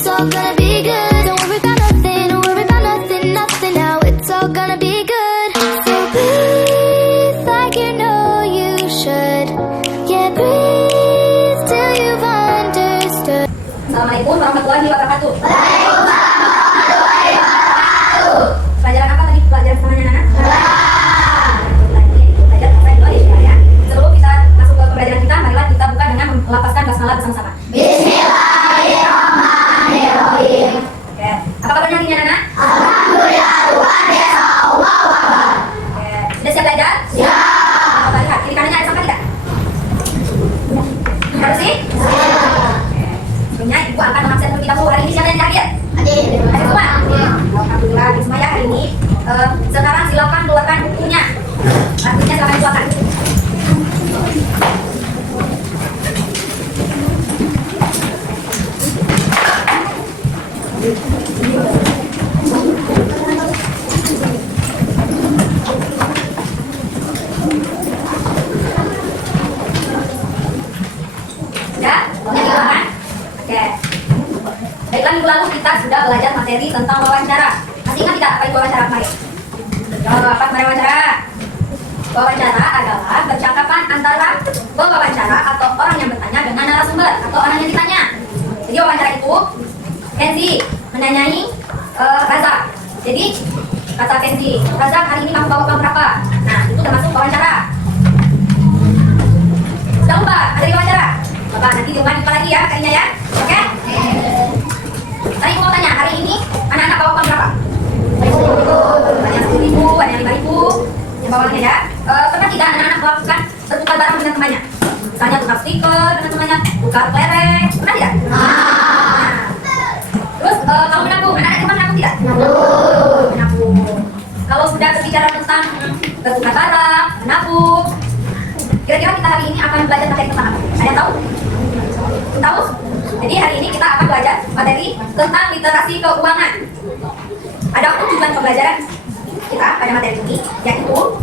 it's all gonna be good. Don't worry about nothing, don't worry about nothing, nothing now. It's all gonna be good. So breathe like you know you should. Yeah, breathe till you've understood. Assalamualaikum warahmatullahi wabarakatuh. Pelajaran apa tadi? Pelajaran namanya anak? Belajar bahasa Indonesia ya. Sebelum kita masuk ke pembelajaran kita, marilah kita buka dengan melafazkan basmalah bersama-sama. Bismillahirrahmanirrahim. Oke, apa kabarnya hari ini anak? Alhamdulillah, luar biasa. Allahu Akbar. Oke, sudah siap belajar? Siap. Coba lihat, kiri kanannya ada sampah tidak? Harus sih? Oke, sebelumnya ibu akan mengabsen terlebih dahulu. Hari ini siapa yang hadir? Hadir semua? Alhamdulillah, semua ya hari ini. Sekarang silakan keluarkan bukunya. Artinya silakan keluarkan. Sudah? Bukunya dikeluarkan? Oke. Baiklah, minggu lalu kita sudah belajar materi tentang wawancara. Masih ingat tidak apa itu wawancara kemarin? Apa kemarin wawancara? Wawancara adalah percakapan antara pewawancara atau orang yang bertanya dengan narasumber atau orang yang ditanya. Jadi wawancara itu Kenzi menanyai Razak. Jadi kata Kenzi, Razak hari ini kamu bawa uang berapa? Nah itu termasuk wawancara. Sudah lupa ada di wawancara? Bapak nanti diulangi lagi ya kayaknya ya. Oke? Tadi aku mau tanya, hari ini anak-anak bawa uang berapa? Ada yang 10.000, ada yang 5.000. Yang bawahnya ya. Pernah tidak anak-anak melakukan bertukar barang dengan temannya? Misalnya tukar stiker dengan temannya, tukar kelereng. Pernah tidak? Nah. Terus kalau menabung, anak-anak pernah menabung tidak? Menabung. Kalau sudah berbicara tentang bertukar barang, menabung, kira-kira kita hari ini akan belajar materi tentang apa? Ada yang tahu? Tahu? Jadi hari ini kita akan belajar materi tentang literasi keuangan. Adapun tujuan pembelajaran kita pada materi ini yaitu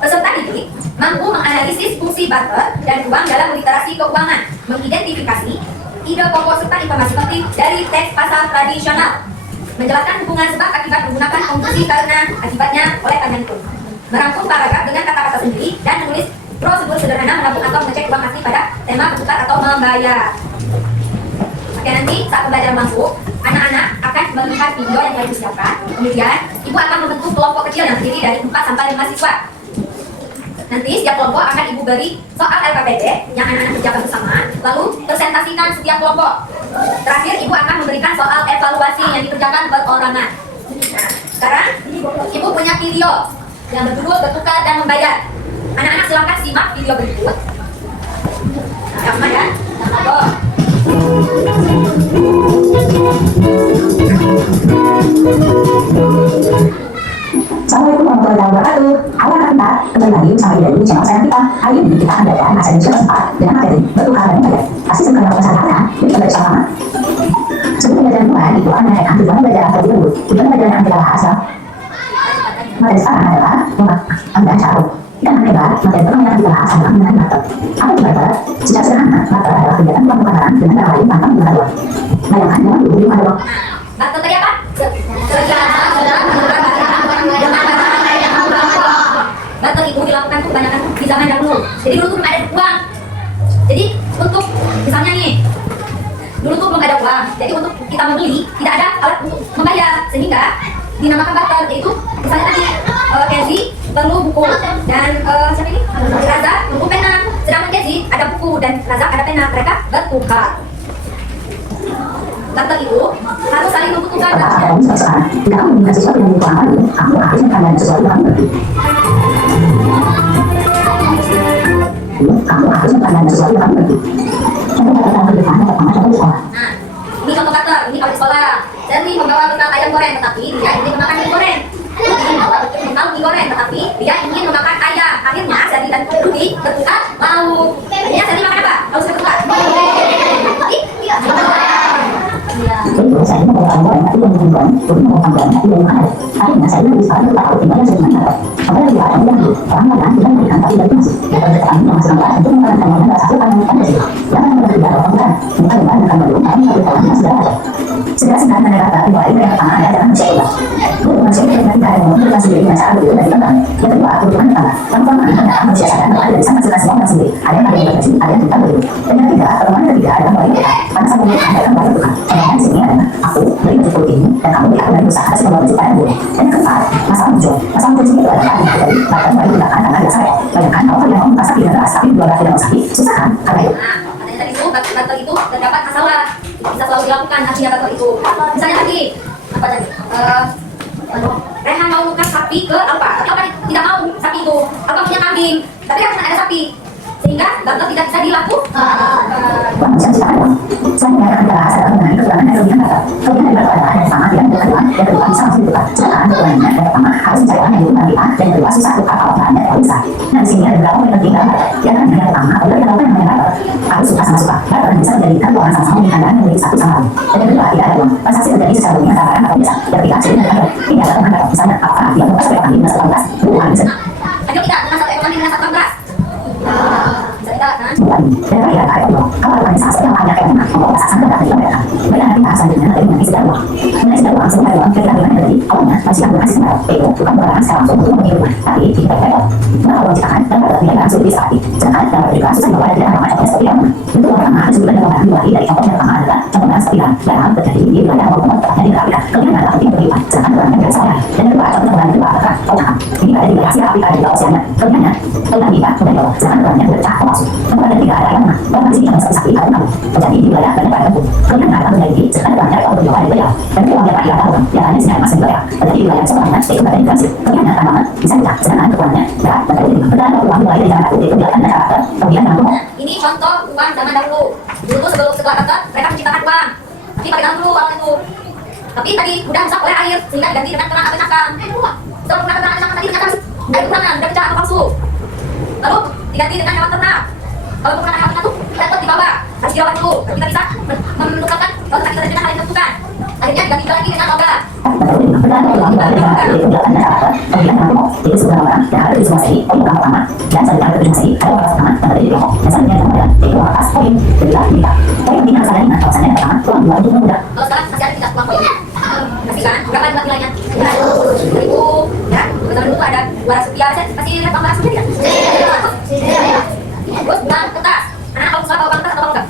peserta didik mampu menganalisis fungsi barter dan uang dalam literasi keuangan, mengidentifikasi ide pokok serta informasi penting dari teks pasar tradisional, menjelaskan hubungan sebab akibat menggunakan konstruksi karena akibatnya oleh kalian itu, merangkum paragraf dengan kata-kata sendiri dan menulis prosedur sederhana menabung atau mengecek uang asli pada tema bertukar atau membayar. Oke, nanti saat pembelajaran masuk, anak-anak akan melihat video yang telah disiapkan. Kemudian, ibu akan membentuk kelompok kecil yang terdiri dari 4 sampai 5 siswa. Nanti setiap kelompok akan ibu beri soal LKPD yang anak-anak kerjakan bersama, lalu presentasikan setiap kelompok. Terakhir, ibu akan memberikan soal evaluasi yang dikerjakan perorangan. Nah, sekarang ibu punya video yang berjudul bertukar dan membayar. Anak-anak silakan simak video berikut. Nah, sama ya. Assalamualaikum warahmatullahi wabarakatuh. Halo anak-anak, kembali lagi bersama Ida di channel sayang kita. Hari ini kita akan belajar bahasa Indonesia kelas 4 dengan materi bertukar dan membayar. Pasti sudah melakukan kesalahan, jadi kita bersama. Sebelum pembelajaran mulai, itu akan menanyakan tujuan pembelajaran terlebih dahulu. Tujuan pembelajaran yang kita bahas materi sekarang adalah pengambilan syarat. Kita akan lebar, materi pertama yang kita bahas adalah mengenai barter. Apa itu barter? Secara sederhana, barter adalah kegiatan uang tukaran dengan negara lain tanpa menggunakan uang. Bayangkan dengan dulu belum ada uang. Barter tadi apa? Barter itu dilakukan tuh kebanyakan di zaman dahulu. Jadi dulu tuh belum ada uang. Jadi untuk misalnya nih, dulu tuh belum ada uang. Jadi untuk kita membeli tidak ada alat untuk membayar, sehingga dinamakan barter. Yaitu misalnya tadi Kenzi perlu buku dan siapa ini? Razak perlu pena. Sedangkan Kenzi ada buku dan Razak ada pena. Mereka bertukar. Barter itu harus saling membutuhkan. Sekarang, jika kamu menginginkan sesuatu yang dibutuhkan lagi, kamu harus mengambil sesuatu yang lebih. Kamu harus mengambil sesuatu yang lebih. Contoh kata-kata berdepan yang pertama contoh di sekolah. Nah, ini contoh kata, ini kalau di sekolah. Jadi membawa bekal ayam goreng, tetapi dia ingin memakan mie goreng. Rudi membawa bekal mie goreng, tetapi dia ingin memakan ayam. Akhirnya Sadi dan Rudi bertukar lauk. Akhirnya Sadi makan apa? Lauk sudah bertukar. Jadi proses saya mau orang orang itu yang menggunakan untuk mau tambahan itu yang mana akhirnya saya lebih sekarang tahu tinggal yang sering dapat apa yang ada yang orang lain tidak memberikan tapi dari masih dan berdekat yang masih nampak itu bukan hanya ada satu kan yang ada sih jangan berbeda orang lain kita yang akan mendukung kami tapi kalau yang sudah ada segera segera menerapkan bahwa itu yang pertama adalah mencoba untuk mencoba dengan tidak ada menentukan sendiri dengan cara berbeda dari orang yang kedua kebutuhan pertama perempuan adalah manusia sadar bahwa dari sama jelas orang sendiri ada yang berkecil ada yang tidak begitu dan yang ketiga pertemuan yang ketiga adalah bahwa karena sama dengan ada yang baru bukan yang sini adalah aku dari mencukup ini dan kamu dari aku dari usaha hasil membantu supaya boleh dan yang keempat masalah muncul itu adalah dari bahkan baru gunakan karena ada saya bayangkan kalau kalian mau merasa tidak keras tapi dua belas tidak mau sakit susah kan karena itu Katanya tadi itu batal itu terdapat masalah bisa selalu dilakukan artinya batal itu. Misalnya tadi apa tadi? Rehan mau nukas sapi ke Alfa, tapi Alfa tidak mau sapi itu. Alfa punya kambing, tapi harus ada sapi. Sehingga batal tidak bisa dilakukan. manusia tidak ada saya menyatakan adalah asal mengenai kekurangan dan kelebihan batal kelebihan dari batal adalah yang pertama tidak berkeluhan yang kedua bisa langsung dibuka sedangkan kekurangannya yang pertama harus mencari orang yang dibuka kita dan yang kedua susah tukar kalau bahannya terlalu besar nah di sini ada beberapa poin penting dalam batal yang pertama adalah yang namanya batal harus suka sama suka batal bisa menjadikan dua orang sama-sama menginginkan dan memiliki satu sama lain dan yang kedua tidak ada uang transaksi terjadi secara umum antara orang atau biasa yang ketiga sulit dengan batal ini adalah tentang batal misalnya apa dia membuka supaya kambing dengan satu belas bukan bisa Ayo kita dengan satu ekor kambing dengan satu belas. Bisa kita kan? dan terakhir ada Allah kalau organisasi yang lainnya kayak memang membawa sasaran dan tidak mereka mereka nanti bahas selanjutnya dari mengenai segala uang mengenai segala uang sebenarnya uang kira-kira gimana dari awalnya masih akan berhasil sebenarnya itu bukan pengarahan secara langsung untuk mengirimkan tapi jika kita maka uang ciptaan dan pada tidak langsung disepakati sedangkan yang juga susah dibawa dan tidak ada macamnya seperti yang untuk uang pertama ada sebulan yang dimulai dari contoh yang pertama adalah contohnya seperti yang terjadi di wilayah maupun tepatnya di Afrika kemudian adalah penting berlipat sedangkan uang yang biasa dan yang kedua contoh yang kedua adalah kau cakap ini ada di Asia Afrika dan di Oceania kemudian kemudian kita kemudian bawah sedangkan uangnya bercak palsu kemudian ketiga adalah yang mana bahwa sini yang sakit karena kamu terjadi di wilayah dan pada kampung kemudian ada menjadi sedangkan uangnya kalau berjauhan di wilayah dan uang yang tidak tahu yang hanya sinar masih wilayah terjadi di wilayah sebenarnya itu berada di transit kemudian tambahan bisa tidak sedangkan uangnya berat dan terjadi kemudian uang mulai dari zaman dahulu itu dilakukan dengan cara kemudian yang kedua Ini contoh uang zaman dahulu. Dulu sebelum setelah kata mereka menciptakan uang. Tapi pakai tangan dulu uang itu. Tapi tadi udah rusak oleh air sehingga diganti dengan kerang atau cakang. Setelah menggunakan kerang atau cakang tadi ternyata air kurangan udah pecah atau palsu. Lalu diganti dengan hewan ternak. Kalau menggunakan hewan ternak tuh repot dibawa, harus dirawat dulu. Kita bisa menukarkan kalau kita dengan hal yang tentukan. Akhirnya diganti lagi dengan logam. kemudian uang mulai dari zaman dahulu itu dilakukan dengan cara kemudian yang kedua itu sebuah orang yang ada di semua segi poin orang pertama dan selanjutnya ada di segi ada orang pertama yang ada di Tiongkok dan selanjutnya yang kemudian itu orang atas poin kedua kita poin yang penting harus ada ingat kalau misalnya yang pertama uang dua untuk mudah Kalau sekarang masih ada tidak uang poinnya. Masih kan? Berapa jumlah nilainya? 1.000 ya. Zaman dulu ada 200 rupiah. Masih lihat uang 200 rupiah tidak? Terus uang kertas. Anak kamu suka uang kertas atau enggak?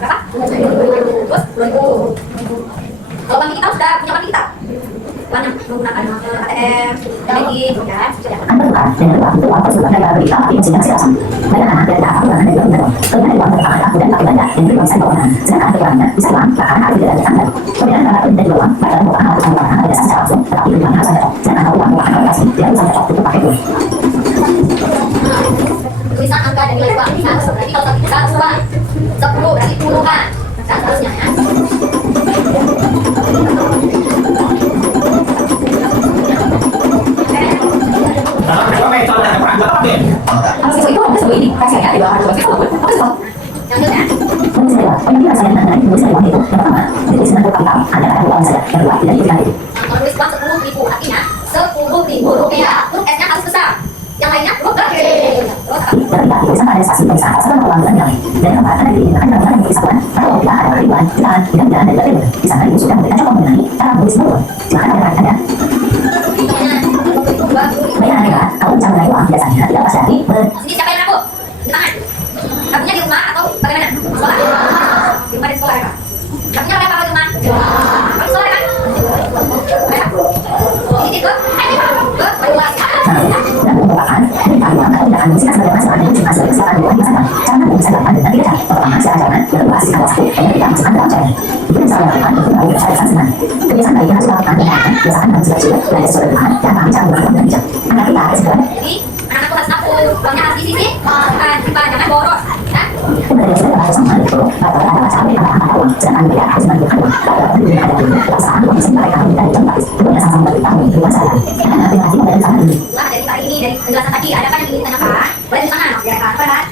Berapa? Terus 2.000. Kalau bank digital sudah punya bank digital. Uang yang menggunakan ATM, banking, ya, sudah. Anda bukan, dan kedua itu uang tersebut adalah berita tapi mesinnya masih kosong. Banyak anak dari dalam uang anda juga benar. Kemudian uang terpakai aku dan pakai banyak yang beri uang saya bawa tangan. Sedangkan kekurangannya bisa uang bahkan harus tidak ada tanda. Kemudian karena itu tidak uang, maka bukan harus uang tangan tidak secara langsung, tetapi uangnya harus ada cocok. Sedangkan kalau uang bukan harus tidak bisa cocok untuk pakai duit. Tulisan angka dan nilai uang. Nah, berarti kalau tadi kita uang 10 berarti puluhan. Dan seterusnya ya. Siswa itu ada sebuah ini, kasihnya di bawah harga apa sih? Selanjutnya, Menulis saya uang, yang saya mengenai menulis saya uang itu yang pertama, jadi senang berkali-kali ada uang saja, yang kedua tidak diberikan itu. kalau tulis uang 10.000 artinya 10.000 rupiah. Huruf S-nya harus besar. Yang lainnya huruf kecil. Terus apa? Tapi tidak tulisan ada saksi tulisan asal uang dengan nilai. Dan yang keempat ada digunakan dalam mengenai kesatuan. Kalau tidak ada ribuan, jalan tidak jalan dari batin. Di sana ibu sudah memberikan contoh mengenai cara menulis sebuah. Silakan ada. Baiklah mereka, kalau bicara mengenai uang biasanya tidak pasti hati Sini siapa yang ngaku? Di tangan. Ngakunya di rumah atau bagaimana? Sekolah. Di rumah di sekolah ya, Kak? Ngakunya oleh apa di rumah? Kamu di sekolah kan? Ini ke berdua. dan merupakan perintah uang atau tindakan musik sebagai masalah dan musik sebagai kesalahan dua biasanya. Cara yang bisa dilakukan dengan tiga cara. Pertama, secara jalan, yang kedua, sisihkan waktu, dan yang ketiga, masukkan dalam cairan. Itu yang selalu dilakukan untuk melalui kebiasaan senang. Kebiasaan baik yang harus dilakukan dengan biasakan dalam segala juga, belajar sesuai dengan dan pahami cara berlaku dengan bijak. Anak kita harus segera Jadi anak-anak tuh harus nabung. Uangnya harus disisih. Jangan boros. Ya? kemudian sudah bahasa sama itu, rata-rata adalah cara mereka mengangkat uang, sedangkan mereka harus menentukan uang. Rata-rata dunia ada dulu, perasaan uang bisa mereka minta di tempat, kemudian sama-sama beritahu di luar sana. Karena nanti masih ada sana dulu. Setelah dari hari ini dari penjelasan tadi ada kan yang ingin ditanyakan? Boleh di tangan, ya Kak. Apa kan?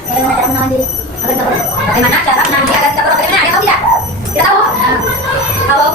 Bagaimana cara menanti agar tidak boros? Bagaimana? Ada yang tahu tidak? Tidak tahu? Kalau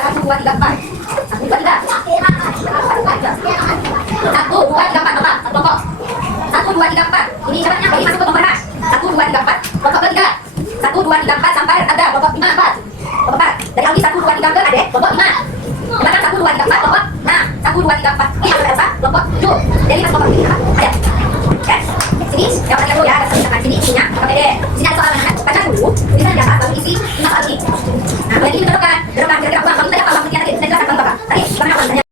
1, 2, 3, 4. 1, 2, 3. 1, 2, 3, 4. Total. Satu kelompok. 1, 2, 3, 4. Ini caranya bagi masuk ke kelompok berapa? 1, 2, 3, 4. Kelompok ketiga. 1, 2, 3, 4 sampai ada kelompok 5, 4. Kelompok 4. Dari Aldi 1, 2, 3 ke Ade, kelompok 5. Bahkan 1, 2, 3, 4, kelompok 6. 1, 2, 3, 4. Ini masuk Elsa, kelompok 7. Jadi masuk kelompok ini apa? Ada. Oke. Sini, yang pertama dulu ya, ada misalkan sini isinya pakai D. Sini ada soal mana? Baca dulu. Ini kan dapat baru isi 5 soal ini. Nah, kemudian ini belokan kira-kira uang. Kalau tadi apa uang tadi? Saya jelaskan Bapak. Tadi bagaimana uangnya?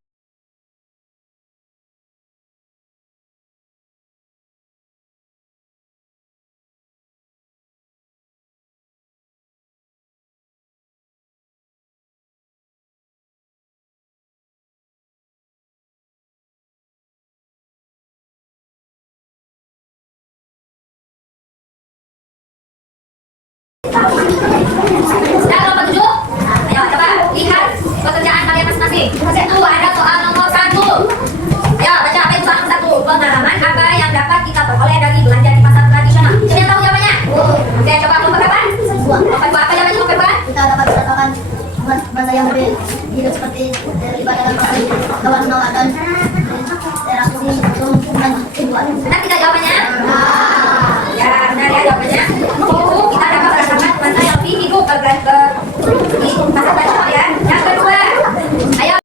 Sudah kelompok 7? Ayo coba lihat pekerjaan kalian masing-masing. Itu ada soal nomor 1. Ayo baca apa itu soal nomor 1. Pengalaman apa yang dapat kita peroleh dari belanja di pasar tradisional? Siapa yang tahu jawabannya? Oke, coba kelompok berapa? Kelompok 2 apa jawabannya kelompok berapa? Kita dapat merasakan bahasa yang berbeda hidup seperti dari ibadah dan pasar kawan-kawan dan interaksi dan kehidupan. Benar tidak jawabannya? Ya, benar ya jawabannya. Kita dapat merasakan mana yang lebih hidup di pasar tradisional ya. Yang kedua, ayo.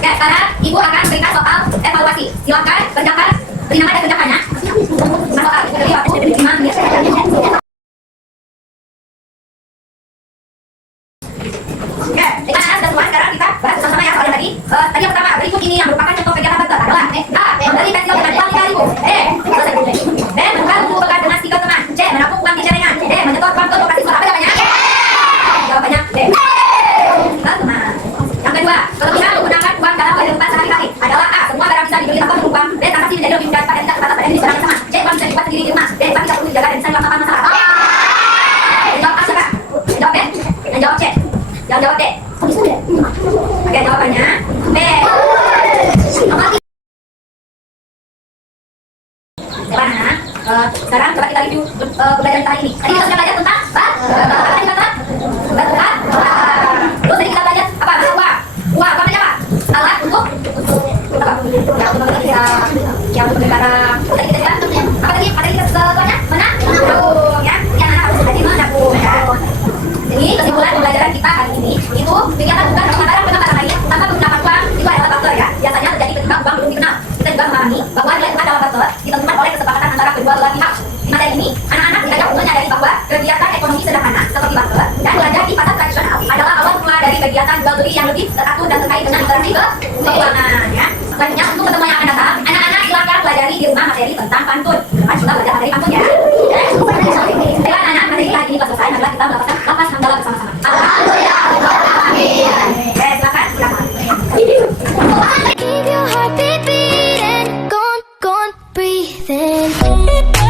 Ya, sekarang Ibu akan berikan soal evaluasi. Silakan kerjakan, beri nama dan kerjakannya. Nah, soal itu dari waktu 5 menit. Oke, kita sudah semua. Sekarang kita bahas sama-sama ya soal yang tadi. Tadi yang pertama, berikut ini yang merupakan contoh kegiatan belajar adalah A. Membeli pensil dengan uang 5.000. B. Membuka buku bekal dengan stiker teman. C. Menampung uang di celengan. D. Menyetor uang ke lokasi sekolah. Apa jawabannya? Jawabannya D. Yang kedua, kelebihan menggunakan uang dalam kehidupan sehari-hari adalah A. Semua barang bisa dibeli tanpa beruang. B. Transaksi menjadi lebih mudah pada tidak terbatas pada jenis barang yang sama. C. Uang bisa dibuat sendiri di rumah. D. Uang tidak perlu dijaga dan bisa hilang tanpa masalah. Yang jawab A siapa? Yang jawab B? Yang jawab C? Yang jawab D? Oke, jawabannya B. Nomor 3. Sekarang coba kita review pembelajaran kali ini. Tadi kita sudah belajar tentang apa tadi kata? Terus tadi kita belajar apa? Uang. Uang apa apa? Alat untuk yang untuk negara. Tadi kita bilang apa tadi? Apa tadi kita setelahnya? Menabung ya. Yang anak harus rajin menabung ya. Jadi kesimpulan pembelajaran kita kali ini itu kegiatan bukan pengamatan lainnya tanpa menggunakan uang itu adalah faktor ya. Biasanya terjadi ketika uang belum dikenal. Kita juga memahami bahwa nilai tukar dalam faktor ditentukan oleh kesepakatan antara kedua belah pihak. Di materi ini, anak-anak diajak untuk menyadari bahwa kegiatan ekonomi sederhana seperti barter dan belanja di pasar tradisional adalah awal mula dari kegiatan jual beli yang lebih teratur dan terkait dengan literasi keuangan ya. Selanjutnya untuk pertemuan yang akan datang, anak-anak silakan pelajari di rumah materi tentang pantun. Jangan juga belajar materi pantun ya. Baiklah anak-anak, materi hari ini telah selesai. Marilah kita melakukan lapas hamdalah bersama-sama. Alhamdulillah. Silakan. Keep your heartbeat beating, gone, breathing.